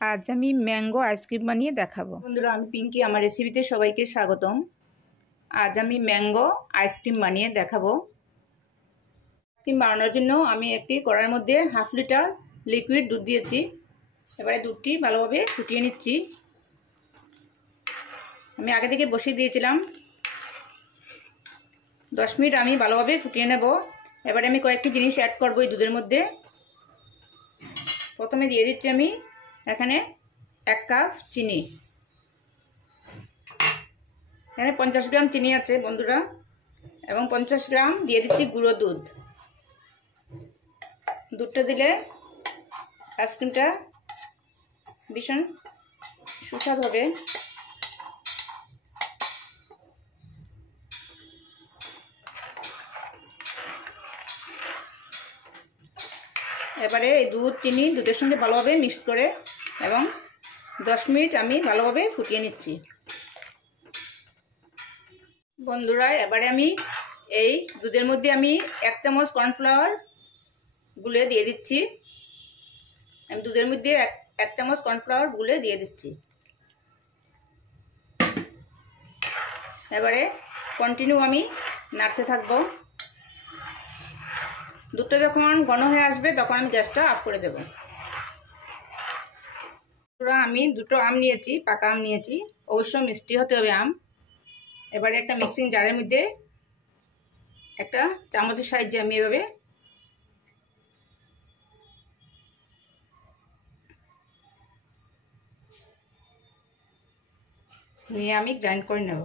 আজ আমি mango ice cream বানিয়ে দেখাবো। বন্ধুরা, আমি পিঙ্কি, আমার রেসিপিতে সবাইকে স্বাগতম। আজ আমি ম্যাঙ্গো আইসক্রিম বানিয়ে দেখাবো। আইসক্রিম বানানোর জন্য আমি একটি কড়াইয়ের মধ্যে 1/2 লিটার লিকুইড দুধ দিয়েছি। এবারে দুধটি ভালোভাবে ফুটিয়ে নিচ্ছি। আমি আগে থেকে বসিয়ে দিয়েছিলাম। 10 মিনিট আমি ভালোভাবে ফুটিয়ে নেব। এবারে আমি কয়েকটি জিনিস অ্যাড করবো এই দুধের মধ্যে। প্রথমে দিয়ে দিচ্ছি আমি এখানে 1 কাপ চিনি। এখানে 50 গ্রাম চিনি আছে বন্ধুরা, এবং 50 গ্রাম দিয়ে দিচ্ছি গুঁড়ো দুধ। দুধটা দিলে আইসক্রিমটা ভীষণ সুস্বাদু হবে। এবারে এই দুধের সঙ্গে ভালোভাবে মিক্স করে এবং 10 মিনিট আমি ভালোভাবে ফুটিয়ে নিচ্ছি। বন্ধুরা, এবারে আমি এই দুধের মধ্যে আমি 1 চামচ কর্নফ্লাওয়ার গুলে দিয়ে দিচ্ছি। আমি দুধের মধ্যে 1 চামচ কর্নফ্লাওয়ার গুলে দিয়ে দিচ্ছি। এবারে কন্টিনিউ আমি নাড়তে থাকবো। দুধটা যখন ঘন হয়ে আসবে তখন আমি গ্যাসটা অফ করে দেব। আমি 2টো আম নিয়েছি, পাকা আম নিয়েছি, অবশ্য মিষ্টি হতে হবে আম। এবারে একটা মিক্সিং জারের মধ্যে একটা চামচের সাহায্যে আমি এভাবে নিয়ে আমি গ্রাইন্ড করে নেব।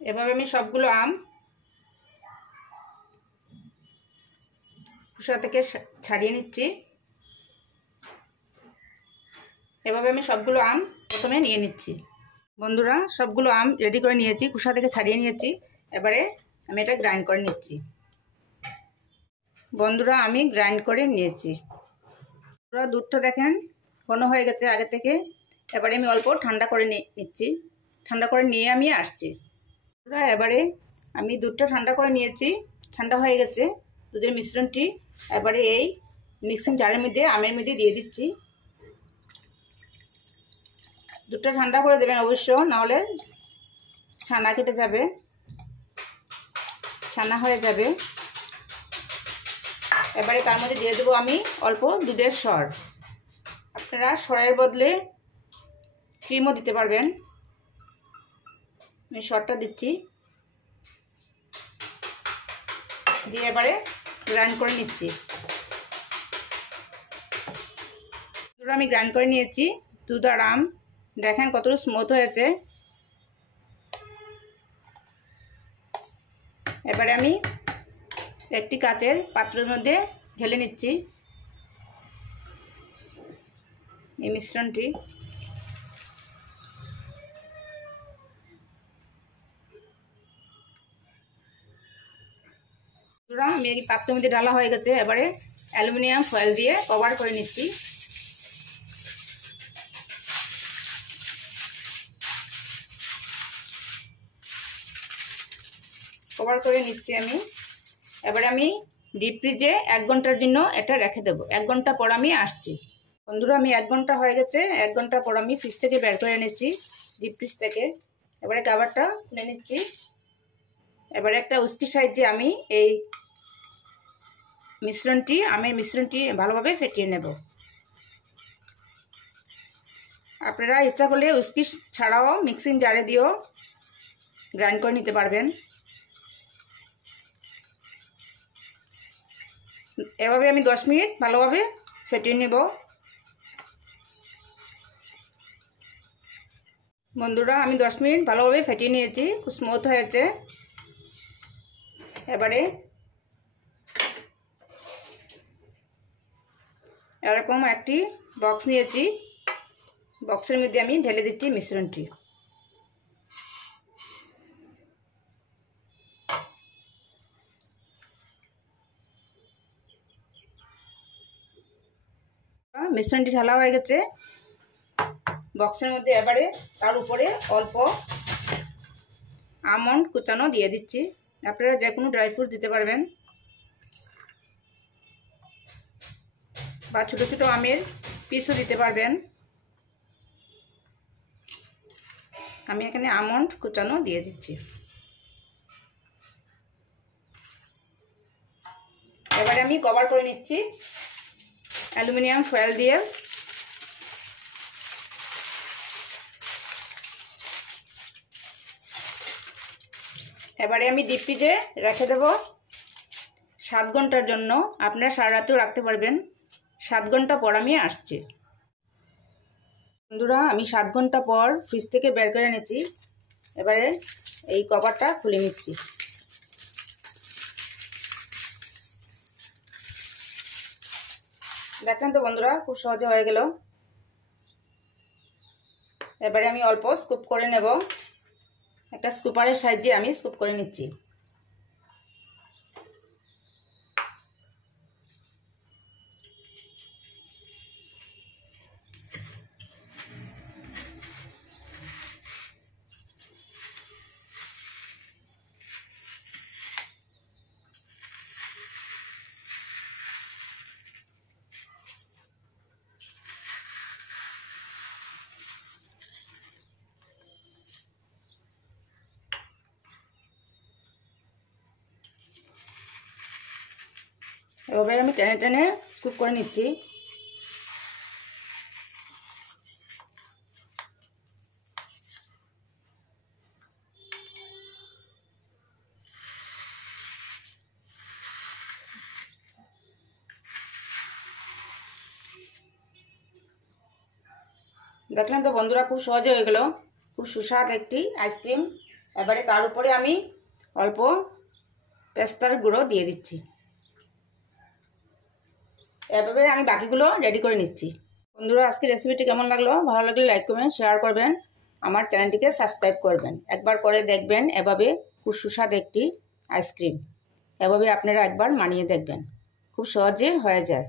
এভাবে আমি সবগুলো আম খোসা থেকে ছাড়িয়ে নিচ্ছি। এভাবে আমি সবগুলো আম প্রথমে নিয়ে নিচ্ছি। বন্ধুরা, সবগুলো আম রেডি করে নিয়েছি, খোসা থেকে ছাড়িয়ে নিয়েছি। এবারে আমি এটা গ্রাইন্ড করে নিচ্ছি। বন্ধুরা, আমি গ্রাইন্ড করে নিয়েছি। দুধটা দেখেন ঘন হয়ে গেছে আগে থেকে। এবারে আমি অল্প ঠান্ডা করে নিচ্ছি। ঠান্ডা করে নিয়ে আমি আসছি। এবারে আমি দুধটা ঠান্ডা করে নিয়েছি, ঠান্ডা হয়ে গেছে দুধের মিশ্রণটি। এবারে এই মিক্সিং জারের মধ্যে আমের মধ্যে দিয়ে দিচ্ছি। দুধটা ঠান্ডা করে দেবেন অবশ্য, নাহলে ছানা কেটে যাবে, ছানা হয়ে যাবে। এবারে তার মধ্যে দিয়ে দেবো আমি অল্প দুধের সর। আপনারা সরের বদলে ক্রিমও দিতে পারবেন। আমি সরটা দিচ্ছি, দিয়ে এবারে গ্রাইন্ড করে নিচ্ছি। আমি গ্রাইন্ড করে নিয়েছি দুধ আর আম। দেখেন কতটা স্মুথ হয়েছে। এবারে আমি একটি কাচের পাত্রের মধ্যে ঢেলে নিচ্ছি এই মিশ্রণটি। আমি এই পাত্রের মধ্যে ঢালা হয়ে গেছে। এবারে অ্যালুমিনিয়াম ফয়েল দিয়ে কভার করে নিচ্ছি। কভার করে নিচ্ছি আমি। এবারে আমি ডিপ ফ্রিজে 1 ঘন্টার জন্য এটা রেখে দেবো। 1 ঘন্টা পর আমি আসছি। বন্ধুরা, আমি 1 ঘন্টা হয়ে গেছে। 1 ঘন্টা পর আমি ফ্রিজ থেকে বের করে এনেছি, ডিপ ফ্রিজ থেকে। এবারে কভারটা খুলে নিচ্ছি। এবারে একটা উস্কির সাহায্যে আমি এই আমের মিশ্রণটি ভালোভাবে ফেটিয়ে নেব। আপনারা ইচ্ছা করলে উস্কি ছাড়াও মিক্সিং জারে দিয়েও গ্রাইন্ড করে নিতে পারবেন। এভাবে আমি 10 মিনিট ভালোভাবে ফেটিয়ে নেব। বন্ধুরা, আমি 10 মিনিট ভালোভাবে ফেটিয়ে নিয়েছি, খুব স্মুথ হয়েছে। এবারে এরকম একটি বক্স নিয়েছি, বক্সের মধ্যে আমি ঢেলে দিচ্ছি মিশ্রণটি। মিশ্রণটি ঢালা হয়ে গেছে বক্সের মধ্যে। এবারে তার উপরে অল্প আমন্ড কুচানো দিয়ে দিচ্ছি। আপনারা যে কোনো ড্রাই ফ্রুট দিতে পারবেন, বা ছোটো ছোটো আমের পিসও দিতে পারবেন। আমি এখানে আমন্ড কুচানো দিয়ে দিচ্ছি। এবারে আমি কভার করে নিচ্ছি অ্যালুমিনিয়াম ফয়েল দিয়ে। এবারে আমি ডিপ ফ্রিজে রেখে দেব 7 ঘন্টার জন্য। আপনারা সারা রাতেও রাখতে পারবেন। 7 ঘন্টা পর আমি আসছি। বন্ধুরা, আমি 7 ঘন্টা পর ফ্রিজ থেকে বের করে নিয়েছি। এবারে এই কভারটা খুলে নিচ্ছি। দেখেন তো বন্ধুরা, খুব সহজে হয়ে গেল। এবারে আমি অল্প স্কুপ করে নেব। একটা স্কুপারের সাহায্যে আমি স্কুপ করে নিচ্ছি। এভাবে আমি টেনে টেনে স্কুপ করে নিচ্ছি। দেখলেন তো বন্ধুরা, খুব সহজে হয়ে গেল। খুব সুস্বাদু একটি আইসক্রিম। এবারে তার উপরে আমি অল্প পেস্তার গুঁড়ো দিয়ে দিচ্ছি। এভাবে আমি বাকিগুলো রেডি করে নিচ্ছি। বন্ধুরা, আজকে রেসিপিটি কেমন লাগলো? ভালো লাগলে লাইক করবেন, শেয়ার করবেন, আমার চ্যানেলটিকে সাবস্ক্রাইব করবেন। একবার করে দেখবেন এভাবে খুব সুস্বাদু একটি আইসক্রিম। এভাবে আপনারা একবার বানিয়ে দেখবেন, খুব সহজে হয়ে যায়।